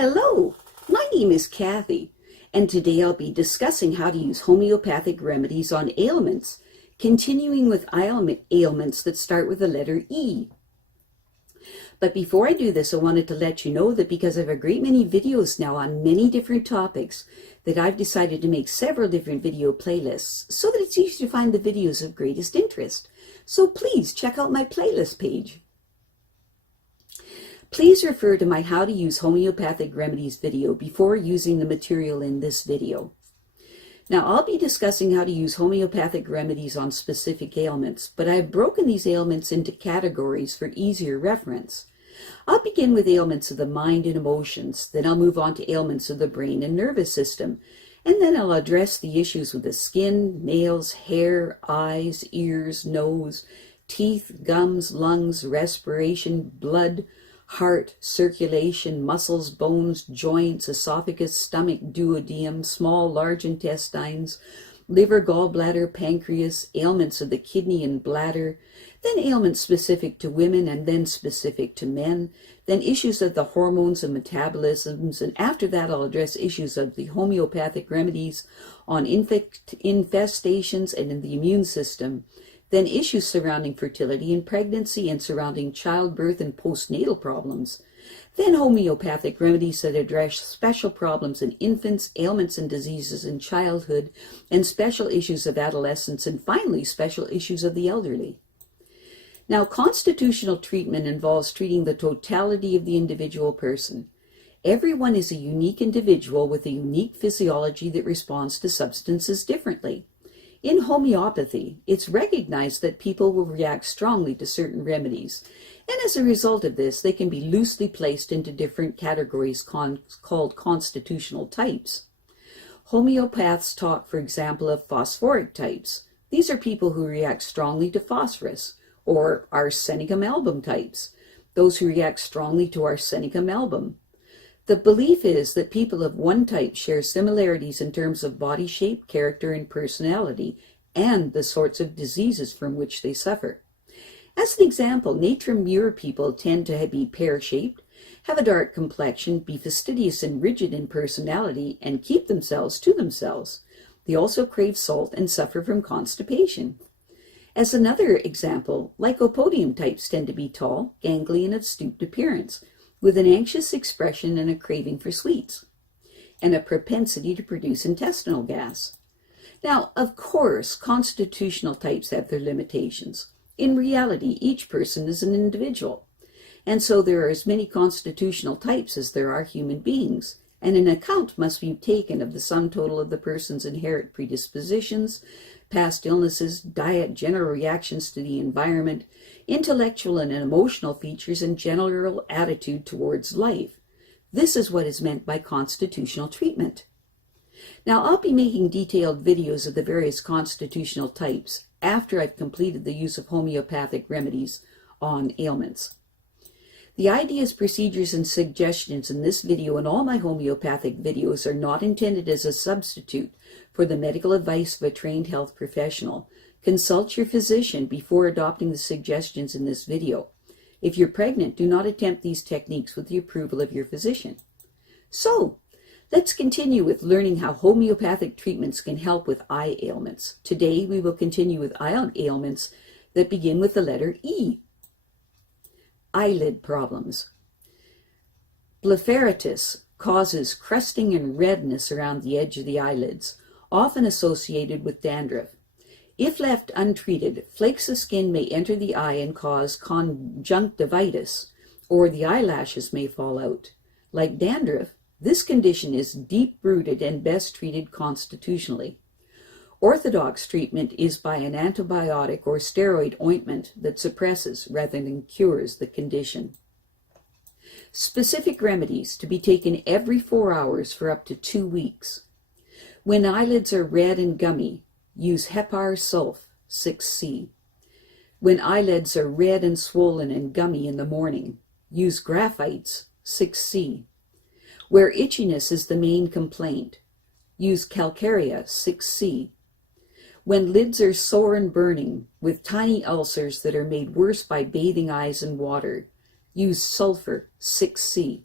Hello, my name is Kathy, and today I'll be discussing how to use homeopathic remedies on ailments, continuing with ailments that start with the letter E. But before I do this, I wanted to let you know that because I have a great many videos now on many different topics, that I've decided to make several different video playlists so that it's easy to find the videos of greatest interest. So please check out my playlist page. Please refer to my How to Use Homeopathic Remedies video before using the material in this video. Now, I'll be discussing how to use homeopathic remedies on specific ailments, but I've broken these ailments into categories for easier reference. I'll begin with ailments of the mind and emotions, then I'll move on to ailments of the brain and nervous system, and then I'll address the issues with the skin, nails, hair, eyes, ears, nose, teeth, gums, lungs, respiration, blood, heart, circulation, muscles, bones, joints, esophagus, stomach, duodenum, small, large intestines, liver, gallbladder, pancreas, ailments of the kidney and bladder, then ailments specific to women and then specific to men, then issues of the hormones and metabolisms, and after that I'll address issues of the homeopathic remedies on infestations and in the immune system, then issues surrounding fertility and pregnancy and surrounding childbirth and postnatal problems, then homeopathic remedies that address special problems in infants, ailments and diseases in childhood, and special issues of adolescence, and finally special issues of the elderly. Now, constitutional treatment involves treating the totality of the individual person. Everyone is a unique individual with a unique physiology that responds to substances differently. In homeopathy, it's recognized that people will react strongly to certain remedies, and as a result of this, they can be loosely placed into different categories called constitutional types. Homeopaths talk, for example, of phosphoric types. These are people who react strongly to phosphorus, or arsenicum album types, those who react strongly to arsenicum album. The belief is that people of one type share similarities in terms of body shape, character, and personality, and the sorts of diseases from which they suffer. As an example, Natrum people tend to be pear-shaped, have a dark complexion, be fastidious and rigid in personality, and keep themselves to themselves. They also crave salt and suffer from constipation. As another example, lycopodium types tend to be tall, gangly, and of stooped appearance, with an anxious expression and a craving for sweets, and a propensity to produce intestinal gas. Now, of course, constitutional types have their limitations. In reality, each person is an individual, and so there are as many constitutional types as there are human beings, and an account must be taken of the sum total of the person's inherent predispositions, past illnesses, diet, general reactions to the environment, intellectual and emotional features, and general attitude towards life. This is what is meant by constitutional treatment. Now, I'll be making detailed videos of the various constitutional types after I've completed the use of homeopathic remedies on ailments. The ideas, procedures, and suggestions in this video and all my homeopathic videos are not intended as a substitute for the medical advice of a trained health professional. Consult your physician before adopting the suggestions in this video. If you're pregnant, do not attempt these techniques with the approval of your physician. So, let's continue with learning how homeopathic treatments can help with eye ailments. Today, we will continue with eye ailments that begin with the letter E. Eyelid problems. Blepharitis causes crusting and redness around the edge of the eyelids, often associated with dandruff. If left untreated, flakes of skin may enter the eye and cause conjunctivitis, or the eyelashes may fall out. Like dandruff, this condition is deep-rooted and best treated constitutionally. Orthodox treatment is by an antibiotic or steroid ointment that suppresses rather than cures the condition. Specific remedies to be taken every 4 hours for up to 2 weeks. When eyelids are red and gummy, use Hepar sulph 6C. When eyelids are red and swollen and gummy in the morning, use Graphites 6C. Where itchiness is the main complaint, use Calcarea 6C. When lids are sore and burning, with tiny ulcers that are made worse by bathing eyes in water, use Sulphur 6C.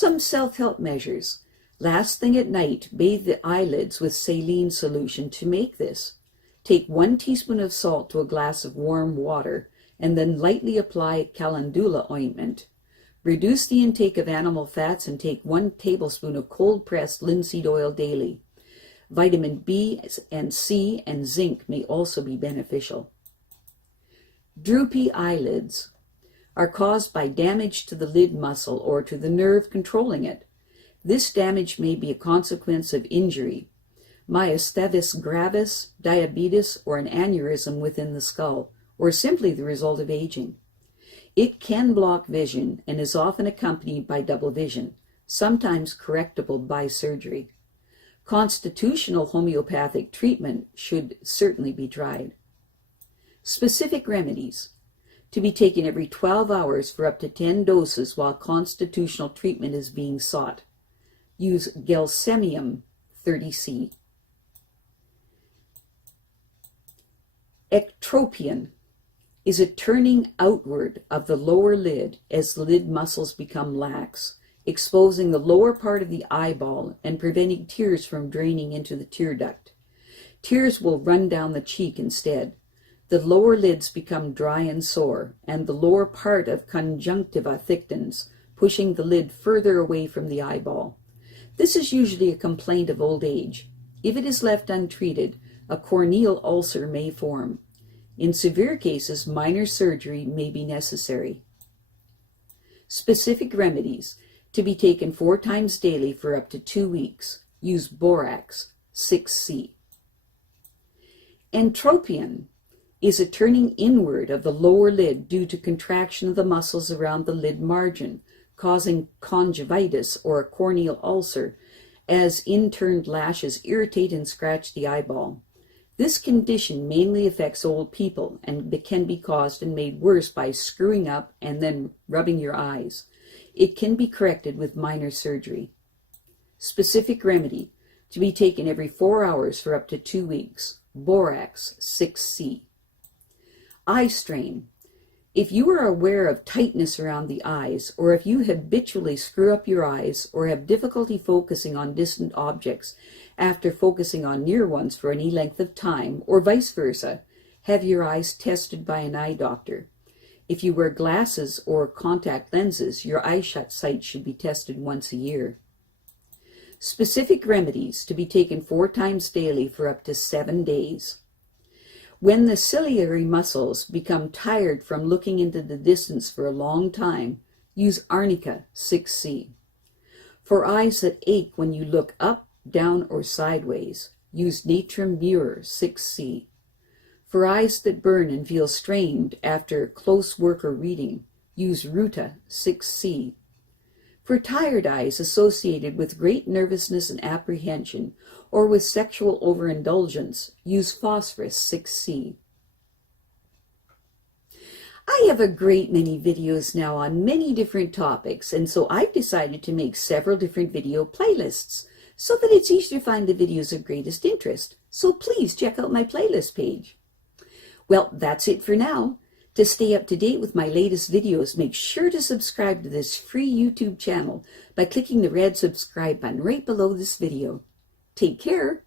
Some self-help measures. Last thing at night, bathe the eyelids with saline solution to make this. Take 1 teaspoon of salt to a glass of warm water, and then lightly apply calendula ointment. Reduce the intake of animal fats and take 1 tablespoon of cold-pressed linseed oil daily. Vitamin B and C and zinc may also be beneficial. Droopy eyelids are caused by damage to the lid muscle or to the nerve controlling it. This damage may be a consequence of injury, myasthenia gravis, diabetes, or an aneurysm within the skull, or simply the result of aging. It can block vision and is often accompanied by double vision, sometimes correctable by surgery. Constitutional homeopathic treatment should certainly be tried. Specific remedies to be taken every 12 hours for up to 10 doses while constitutional treatment is being sought. Use Gelsemium 30C. Ectropion is a turning outward of the lower lid as the lid muscles become lax, exposing the lower part of the eyeball and preventing tears from draining into the tear duct. Tears will run down the cheek instead. The lower lids become dry and sore, and the lower part of conjunctiva thickens, pushing the lid further away from the eyeball. This is usually a complaint of old age. If it is left untreated, a corneal ulcer may form. In severe cases, minor surgery may be necessary. Specific remedies to be taken 4 times daily for up to 2 weeks. Use Borax 6C. Entropion is a turning inward of the lower lid due to contraction of the muscles around the lid margin, causing conjunctivitis or a corneal ulcer, as inturned lashes irritate and scratch the eyeball. This condition mainly affects old people and can be caused and made worse by screwing up and then rubbing your eyes. It can be corrected with minor surgery. Specific remedy to be taken every 4 hours for up to 2 weeks. Borax 6C. Eye strain. If you are aware of tightness around the eyes, or if you habitually screw up your eyes or have difficulty focusing on distant objects after focusing on near ones for any length of time, or vice versa, have your eyes tested by an eye doctor. If you wear glasses or contact lenses, your eyesight should be tested once a year. Specific remedies to be taken 4 times daily for up to 7 days. When the ciliary muscles become tired from looking into the distance for a long time, use Arnica 6C. For eyes that ache when you look up, down, or sideways, use Natrum 6C. For eyes that burn and feel strained after close work or reading, use Ruta 6C. For tired eyes associated with great nervousness and apprehension, or with sexual overindulgence, use Phosphorus 6C. I have a great many videos now on many different topics, and so I've decided to make several different video playlists so that it's easier to find the videos of greatest interest. So please check out my playlist page. Well, that's it for now. To stay up to date with my latest videos, make sure to subscribe to this free YouTube channel by clicking the red subscribe button right below this video. Take care.